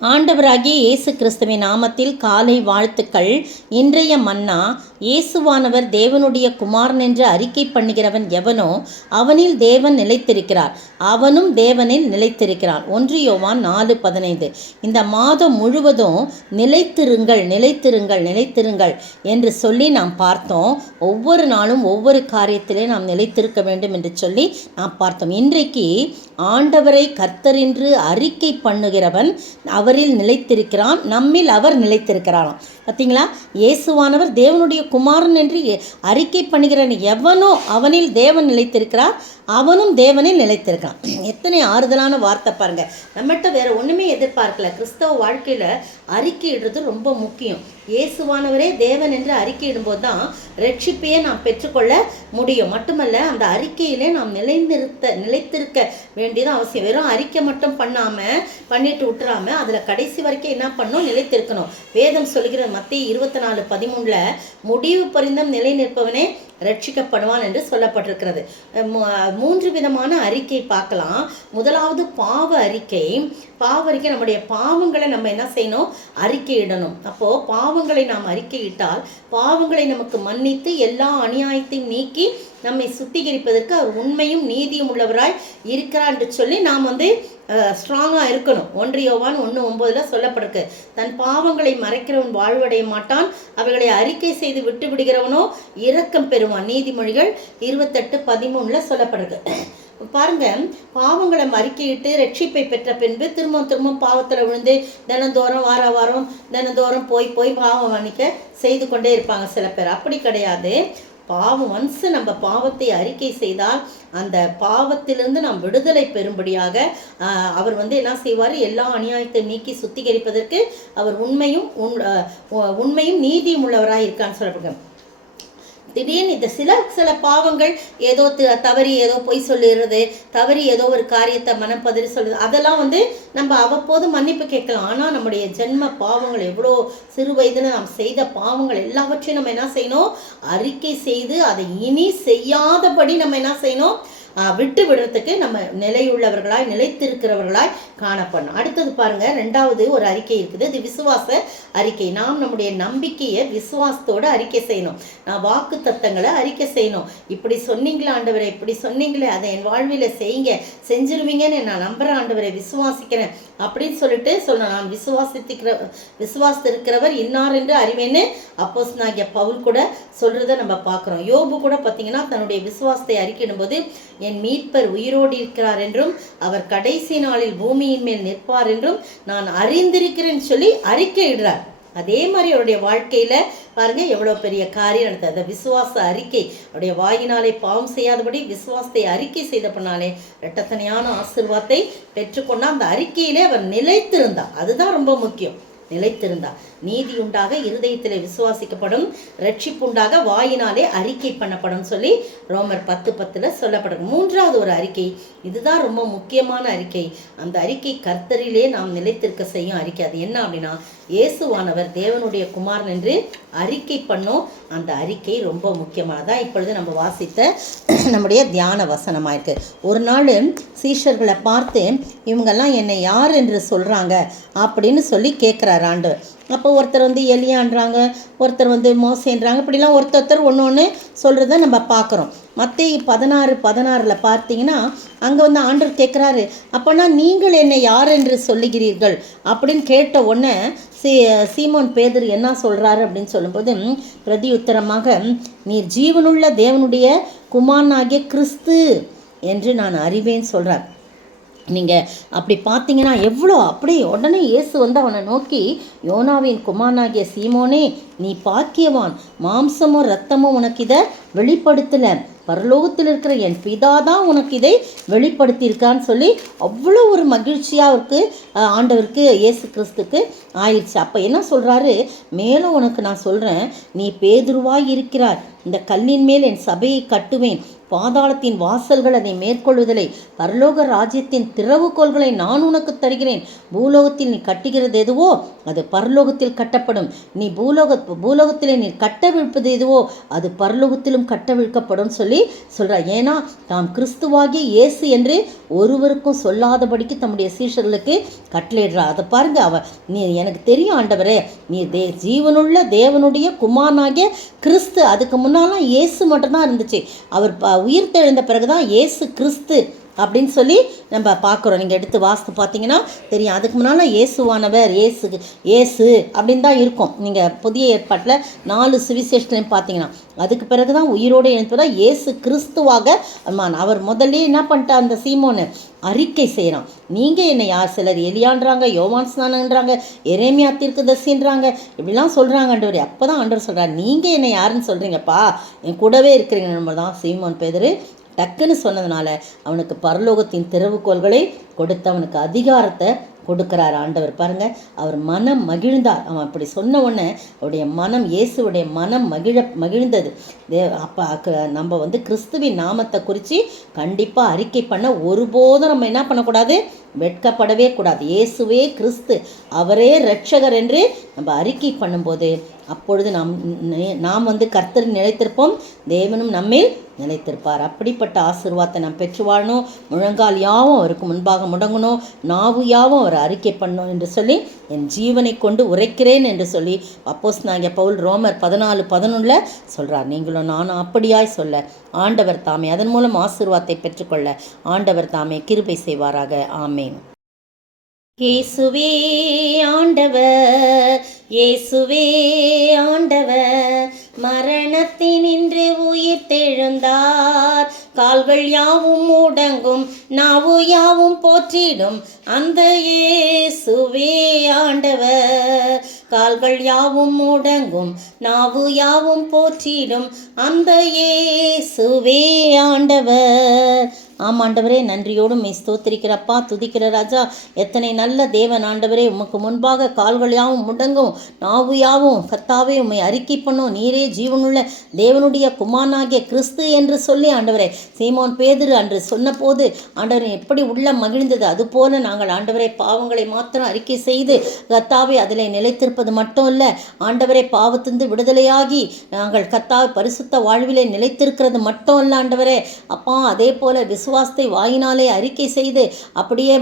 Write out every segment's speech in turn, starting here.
ஆண்டவராகிய இயேசு கிறிஸ்துவின் நாமத்தில் காலை வாழ்த்துக்கள். இன்றைய மன்னா, இயேசுவானவர் தேவனுடைய குமாரன் என்று அறிக்கை பண்ணுகிறவன் எவனோ அவனில் தேவன் நிலைத்திருக்கிறார், அவனும் தேவனில் நிலைத்திருக்கிறான். 1 யோவான் 4:15. இந்த மாதம் முழுவதும் நிலைத்திருங்கள் நிலைத்திருங்கள் நிலைத்திருங்கள் என்று சொல்லி நாம் பார்த்தோம். ஒவ்வொரு நாளும் ஒவ்வொரு காரியத்திலே நாம் நிலைத்திருக்க வேண்டும் என்று சொல்லி நாம் பார்த்தோம். இன்றைக்கு ஆண்டவரை கர்த்தர் என்று அறிக்கை பண்ணுகிறவன் அவரில் நிலைத்திருக்கிறான், நம்மில் அவர் நிலைத்திருக்கிறாராம். பார்த்தீங்களா? இயேசுவானவர் தேவனுடைய குமாரன் என்று அறிக்கை பண்ணுகிறவன் எவனோ அவனில் தேவன் நிலைத்திருக்கிறார், அவனும் தேவனில் நிலைத்திருக்கிறான். எத்தனை ஆறுதலான வார்த்தை பாருங்க. நம்மகிட்ட வேற ஒன்றுமே எதிர்பார்க்கல. கிறிஸ்தவ வாழ்க்கையில் அறிக்கையிடுறது ரொம்ப முக்கியம். இயேசுவானவரே தேவன் என்று அறிக்கையிடும்போது தான் ரட்சிப்பையே நாம் பெற்றுக்கொள்ள முடியும். மட்டுமல்ல, அந்த அறிக்கையிலே நாம் நிலைத்திருக்க வேண்டியது அவசியம். வெறும் அறிக்கை மட்டும் பண்ணிட்டு விட்டுறாம அதில் கடைசி வரைக்கும் என்ன பண்ணணும்? நிலைத்திருக்கணும். வேதம் சொல்லுகிற மத்தேயு 24:13 முடிவு பரிந்தம் நிலை நிற்பவனே ரட்சிக்கப்படுவான் என்று சொல்லப்பட்டிருக்கிறது. 3 விதமான அறிக்கை பார்க்கலாம். முதலாவது பாவ அறிக்கை. நம்முடைய பாவங்களை நம்ம என்ன செய்யணும்? அறிக்கையிடணும். அப்போது பாவங்களை நாம் அறிக்கையிட்டால் பாவங்களை நமக்கு மன்னித்து எல்லா அநியாயத்தையும் நீக்கி நம்மை சுத்திகரிப்பதற்கு அவர் உண்மையும் நீதியும் உள்ளவராய் இருக்கிறார் என்று சொல்லி நாம் ஸ்ட்ராங்காக இருக்கணும். 1 யோவான் 1:9 சொல்லப்பட்டிருக்கு. தன் பாவங்களை மறைக்கிறவன் வாழ்வடைய மாட்டான், அவைகளை அறிக்கை செய்து விட்டு விடுகிறவனோ இரக்கம் பெறுவான். நீதிமொழிகள் 28:13 சொல்லப்பட்டிருக்கு. பாருங்க, பாவங்களை அறிக்கையிட்டு ரட்சிப்பை பெற்ற பின்பு திரும்ப பாவத்தில் விழுந்து தினந்தோறும் வாரம் தினந்தோறும் போய் பாவம் மன்னிக்க செய்து கொண்டே இருப்பாங்க சில பேர். அப்படி கிடையாது. நம்ம பாவத்தை அறிக்கை செய்தால் அந்த பாவத்திலிருந்து நாம் விடுதலை பெறும்படியாக அவர் என்ன செய்வார்? எல்லா அநியாயத்தை நீக்கி சுத்திகரிப்பதற்கு அவர் உண்மையும் நீதியும் உள்ளவராக இருக்கான்னு சொல்லப்படுங்க. திடீர்னு இந்த சில பாவங்கள் ஏதோ தவறி ஏதோ பொய் சொல்லிடுறது, தவறி ஏதோ ஒரு காரியத்தை மனப்பதிரி சொல்லுறது, அதெல்லாம் நம்ம அவ்வப்போது மன்னிப்பு கேட்கலாம். ஆனால் நம்முடைய ஜென்ம பாவங்கள் எவ்வளோ சிறு வயதில் நாம் செய்த பாவங்கள் எல்லாவற்றையும் நம்ம என்ன செய்யணும்? அறிக்கை செய்து அதை இனி செய்யாதபடி நம்ம என்ன செய்யணும்? விட்டு விடுறதுக்கு நம்ம நிலைத்திருக்கிறவர்களாய் காணப்படணும். அடுத்தது பாருங்க, 2வது ஒரு அறிக்கை இருக்குது. இது விசுவாச அறிக்கை. நாம் நம்முடைய நம்பிக்கையை விசுவாசத்தோடு அறிக்கை செய்யணும். நான் வாக்கு தத்தங்களை அறிக்கை செய்யணும். இப்படி சொன்னீங்களா ஆண்டவரை, இப்படி சொன்னீங்களே, அதை என் வாழ்வில் செஞ்சிருவீங்கன்னு நான் நம்புறேன் ஆண்டவரை, விசுவாசிக்கிறேன் அப்படின்னு சொல்லிட்டு சொல்லணும். நான் விசுவாசித்திருக்கிறவர் இன்னார் என்று அறிவேன்னு அப்போஸ்தலனாகிய பவுல் கூட சொல்றதை நம்ம பார்க்குறோம். யோபு கூட பார்த்தீங்கன்னா தன்னுடைய விசுவாசத்தை அறிக்கையிடும்போது என் மீட்பர் உயிரோடு இருக்கிறார் என்றும் அவர் கடைசி நாளில் பூமியின் மேல் நிற்பார் என்றும் நான் அறிந்திருக்கிறேன்னு சொல்லி அறிக்கையிடுறார். அதே மாதிரி அவருடைய வாழ்க்கையில பாருங்க எவ்வளவு பெரிய காரியம் நடந்தது. அந்த விசுவாச அறிக்கை, அவருடைய வாயினாலே பாவம் செய்யாதபடி விசுவாசத்தை அறிக்கை செய்த பண்ணாலே இரட்டத்தனையான ஆசீர்வாதத்தை பெற்றுக்கொண்டா. அந்த அறிக்கையிலே அவர் நிலைத்திருந்தார். அதுதான் ரொம்ப முக்கியம். நிலைத்திருந்தார். நீதி உண்டாக இருதயத்தில் விசுவாசிக்கப்படும், ரட்சிப்புண்டாக வாயினாலே அறிக்கை பண்ணப்படும் சொல்லி ரோமர் 10:10 சொல்லப்படும். 3வது ஒரு அறிக்கை, இதுதான் ரொம்ப முக்கியமான அறிக்கை. அந்த அறிக்கை கர்த்தரிலே நாம் நிலைத்திருக்க செய்யும் அறிக்கை. அது என்ன அப்படின்னா, இயேசுவானவர் தேவனுடைய குமாரன் என்று அறிக்கை பண்ணோம். அந்த அறிக்கை ரொம்ப முக்கியமானதான். இப்பொழுது நம்ம வாசித்த நம்முடைய தியான வசனமாக இருக்கு. ஒரு நாள் சீஷர்களை பார்த்து இவங்கெல்லாம் என்னை யார் என்று சொல்கிறாங்க அப்படின்னு சொல்லி கேட்குறாரு ஆண்டவர். அப்போ ஒருத்தர் எலியான்றாங்க, ஒருத்தர் மோசேன்றாங்க. இப்படிலாம் ஒருத்தர் ஒன்று சொல்கிறத நம்ம பார்க்குறோம். மத்தேயு 16:16 பார்த்தீங்கன்னா அங்கே ஆண்டவர் கேட்குறாரு, அப்போனா நீங்கள் என்னை யார் என்று சொல்லுகிறீர்கள் அப்படின்னு கேட்ட உடனே சீமோன் பேதுரு என்ன சொல்கிறாரு அப்படின்னு சொல்லும்போது, பிரதியுத்தரமாக நீர் ஜீவனுள்ள தேவனுடைய குமாரனாகிய கிறிஸ்து என்று நான் அறிவேன்னு சொல்கிறார். நீங்கள் அப்படி பார்த்தீங்கன்னா அப்படியே உடனே இயேசு அவனை நோக்கி, யோனாவின் குமாரனாகிய சீமோனே, நீ பாக்கியவான், மாம்சமோ இரத்தமோ உனக்கு இதை வெளிப்படுத்தலை, பரலோகத்தில் இருக்கிற என் பிதா தான் உனக்கு இதை வெளிப்படுத்தியிருக்கான்னு சொல்லி அவ்வளோ ஒரு மகிழ்ச்சியாக ஆண்டவருக்கு இயேசு கிறிஸ்துக்கு ஆயிடுச்சு. அப்போ என்ன சொல்கிறாரு? மேலும் உனக்கு நான் சொல்கிறேன், நீ பேதுருவாய் இருக்கிறார், இந்த கல்லின் மேல் என் சபையை கட்டுவேன், பாதாளத்தின் வாசல்கள் அதை மேற்கொள்வதில்லை. பரலோக ராஜ்யத்தின் திறவுகோள்களை நான் உனக்கு தருகிறேன். பூலோகத்தில் நீ கட்டுகிறது எதுவோ அது பரலோகத்தில் கட்டப்படும். நீ பூலோகத்திலே நீ கட்டவிழ்ப்பது எதுவோ அது பரலோகத்திலும் கட்டவிழ்க்கப்படும் சொல்லி சொல்கிறார். ஏன்னா தாம் கிறிஸ்துவாகிய இயேசு என்று ஒருவருக்கும் சொல்லாதபடிக்கு தம்முடைய சீஷர்களுக்கு கட்டளையிடுறார். அதை பாருங்க, நீ எனக்கு தெரியும் ஆண்டவரே, நீ ஜீவனுள்ள தேவனுடைய குமாரனாகிய கிறிஸ்து. அதுக்கு முன்னாலாம் இயேசு மட்டும்தான் இருந்துச்சு. அவர் உயிர் தெழுந்த பிறகுதான் இயேசு கிறிஸ்து அப்படின்னு சொல்லி நம்ம பார்க்குறோம். நீங்கள் எடுத்து வாஸ்து பார்த்தீங்கன்னா தெரியும். அதுக்கு முன்னால் இயேசுவானவர், இயேசு அப்படின்னு தான் இருக்கும். நீங்கள் புதிய ஏற்பாட்டில் 4 சுவிசேஷத்துலையும் பார்த்தீங்கன்னா அதுக்கு பிறகு தான் உயிரோடு எழுந்ததாக இயேசு கிறிஸ்துவாக அவர் முதல்ல என்ன பண்ணிட்டா, அந்த சீமோனை அறிக்கை செய்கிறான். நீங்கள் என்னை யார்? சிலர் எலியான்றாங்க, யோவான் ஸ்நானன்றாங்க, எரேமியா தீர்க்கதரிசின்றாங்க, இப்படிலாம் சொல்கிறாங்க ஆண்டவர். அப்போ தான் ஆண்டவர் சொல்கிறார், நீங்கள் என்னை யாருன்னு சொல்கிறீங்கப்பா, என் கூடவே இருக்கிறீங்க. நம்ம தான் சீமோன் பேதுரு டக்குன்னு சொன்னதுனால அவனுக்கு பரலோகத்தின் திறவுகோள்களை கொடுத்து அவனுக்கு அதிகாரத்தை கொடுக்குறார் ஆண்டவர். பாருங்கள், அவர் மனம் மகிழ்ந்தார். அவன் அப்படி சொன்ன உடனே அவருடைய மனம், இயேசுடைய மனம் மகிழ்ந்தது. அப்போ நம்ம கிறிஸ்துவின் நாமத்தை குறித்து கண்டிப்பாக அறிக்கை பண்ண ஒருபோதும் நம்ம என்ன பண்ணக்கூடாது, வெட்கப்படவே கூடாது. இயேசுவே கிறிஸ்து, அவரே இரட்சகர் என்று நம்ம அறிக்கை பண்ணும்போது அப்பொழுது நாம் கர்த்தர் நிலைத்திருப்போம், தேவனும் நம்மில் நிலைத்திருப்பார். அப்படிப்பட்ட ஆசீர்வாதத்தை நாம் பெற்று வாழணும். முழங்கால் யாவும் அவருக்கு முன்பாக முடங்கணும், நாவு யாவும் அவர் அறிக்கை பண்ணணும் என்று சொல்லி என் ஜீவனை கொண்டு உரைக்கிறேன் என்று சொல்லி அப்போஸ்தலனாகிய பவுல் ரோமர் 14:11 சொல்கிறார். நீங்களும் நானும் அப்படியாய் சொல்ல ஆண்டவர் தாமே அதன் மூலம் ஆசீர்வாதத்தை பெற்றுக்கொள்ள ஆண்டவர் தாமே கிருபை செய்வாராக. ஆமேன். இயேசுவே ஆண்டவர், இயேசுவே ஆண்டவர், மரணத்தினின்று உயிர் தெழுந்தார். கால்கள் யாவும் முடங்கும், நாவு யாவும் போற்றிடும் அந்த இயேசுவே ஆண்டவர். கால்கள் யாவும் முடங்கும், நாவு யாவும் போற்றிடும் அந்த இயேசுவே ஆண்டவர். ஆமாண்டவரே, நன்றியோடும் ஸ்தோத்திரிக்கிறப்பா, துதிக்கிற ராஜா. எத்தனை நல்ல தேவன் ஆண்டவரே. உமக்கு முன்பாக கால்கள் யாவும் முடங்கும், நாவு யாவும் கர்த்தாவே உம்மை அறிக்கை பண்ணும். நீரே ஜீவனுள்ள தேவனுடைய குமாரனாகிய கிறிஸ்து என்று சொல்லி ஆண்டவரே சீமோன் பேதுரு அன்று சொன்ன போது ஆண்டவரை எப்படி உள்ள மகிழ்ந்தது. அதுபோல நாங்கள் ஆண்டவரை பாவங்களை மாத்திரம் அறிக்கை செய்து கர்த்தாவே அதில் நிலைத்திருப்பது மட்டும் இல்லை ஆண்டவரை, பாவத்திலிருந்து விடுதலையாகி நாங்கள் கர்த்தாவை பரிசுத்த வாழ்விலே நிலைத்திருக்கிறது மட்டும் இல்லை ஆண்டவரே. அப்பா, அதே போல விசுவாசத்தை வாயினாலே அறிக்கை செய்து அப்படியே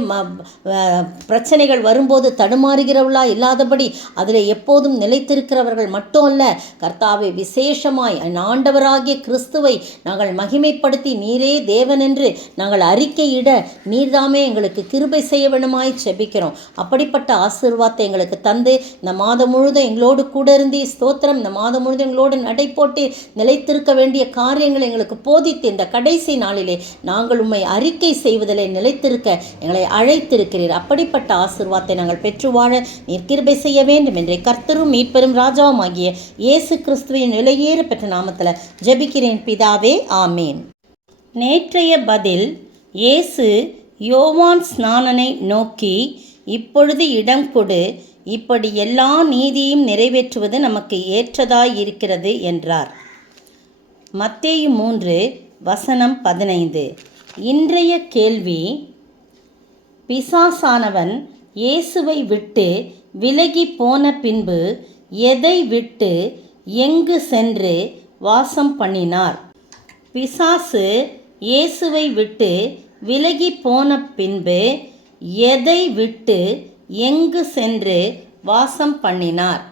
பிரச்சனைகள் வரும்போது தடுமாறுகிறவர்களா இல்லாதபடி அதில் எப்போதும் நிலைத்திருக்கிறவர்கள் மட்டும் அல்ல கர்த்தாவை, விசேஷமாய் ஆண்டவராகிய கிறிஸ்துவை நாங்கள் மகிமைப்படுத்தி நீரே தேவன் என்று நாங்கள் அறிக்கையிட நீர்தாமே எங்களுக்கு கிருபை செய்ய வேண்டுமாய் செபிக்கிறோம். அப்படிப்பட்ட ஆசீர்வாதத்தை எங்களுக்கு தந்து இந்த மாதம் முழுதும் எங்களோடு கூட இருந்து ஸ்தோத்திரம். இந்த மாதம் முழுதும் எங்களோடு நடை போட்டு நிலைத்திருக்க வேண்டிய காரியங்களை எங்களுக்கு போதித்து இந்த கடைசி நாளிலே நாங்கள் உம்மை அறிக்கை செய்வதிலே நிலைத்திருக்க எங்களை அழைத்திருக்கிறீர். அப்படிப்பட்ட ஆசீர்வாதத்தை நாங்கள் பெற்று வாழ நீர் கிருபை செய்ய வேண்டும் என்று கர்த்தரும் மீட்பெரும் ராஜாவும் ஆகிய இயேசு கிறிஸ்துவின் நிலையேற பெற்ற நாமத்தில் ஜெபிக்கிறேன் பிதாவே, ஆமேன். நேற்றைய பதில், இயேசு யோவான் ஸ்நானனை நோக்கி, இப்பொழுது இடம் கொடு, இப்படி எல்லா நீதியையும் நிறைவேற்றுவது நமக்கு ஏற்றதாய் இருக்கிறது என்றார். மத்தேயு 3:15. இன்றைய கேள்வி, பிசாசானவன் இயேசுவை விட்டு விலகி போன பின்பு எதை விட்டு எங்கு சென்று வாசம் பண்ணினார்? பிசாசு இயேசுவை விட்டு விலகி போன பின்பு எதை விட்டு எங்கு சென்று வாசம் பண்ணினார்?